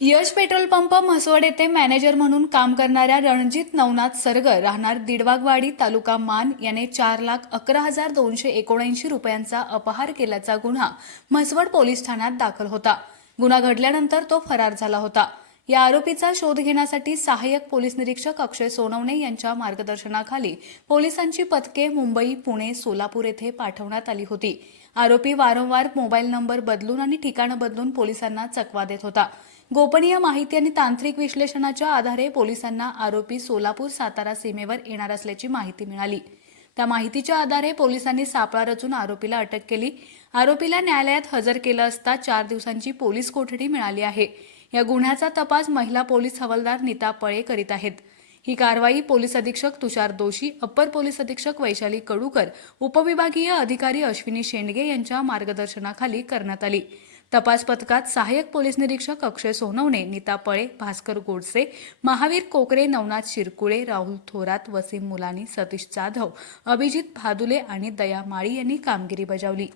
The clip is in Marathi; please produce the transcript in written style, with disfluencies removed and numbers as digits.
यश पेट्रोल पंप म्हसवड येथे मॅनेजर म्हणून काम करणाऱ्या रणजित नवनाथ सरगर राहणार दिडवागवाडी तालुका मान याने 4,11,279 रुपयांचा अपहार केल्याचा गुन्हा म्हसवड पोलीस ठाण्यात दाखल होता। गुन्हा घडल्यानंतर तो फरार झाला होता। या आरोपीचा शोध घेण्यासाठी सहाय्यक पोलीस निरीक्षक अक्षय सोनवणे यांच्या मार्गदर्शनाखाली पोलिसांची पथके मुंबई, पुणे, सोलापूर येथे पाठवण्यात आली होती। आरोपी वारंवार मोबाईल नंबर बदलून आणि ठिकाण बदलून पोलिसांना चकवा देत होता। गोपनीय माहिती आणि तांत्रिक विश्लेषणाच्या आधारे पोलिसांना आरोपी सोलापूर सातारा सीमेवर येणार असल्याची माहिती मिळाली। त्या माहितीच्या आधारे पोलिसांनी सापळा रचून आरोपीला अटक केली। आरोपीला न्यायालयात हजर केलं असता 4 दिवसांची पोलीस कोठडी मिळाली आहे। या गुन्ह्याचा तपास महिला पोलीस हवालदार नीता पळे करीत आहेत। ही कारवाई पोलीस अधीक्षक तुषार दोशी, अप्पर पोलीस अधीक्षक वैशाली कडूकर, उपविभागीय अधिकारी अश्विनी शेंडगे यांच्या मार्गदर्शनाखाली करण्यात आली। तपास पथकात सहाय्यक पोलीस निरीक्षक अक्षय सोनवणे, नीता पळे, भास्कर गोडसे, महावीर कोकरे, नवनाथ शिरकुळे, राहुल थोरात, वसीम मुलानी, सतीश जाधव, अभिजित भादुले आणि दया माळी यांनी कामगिरी बजावली।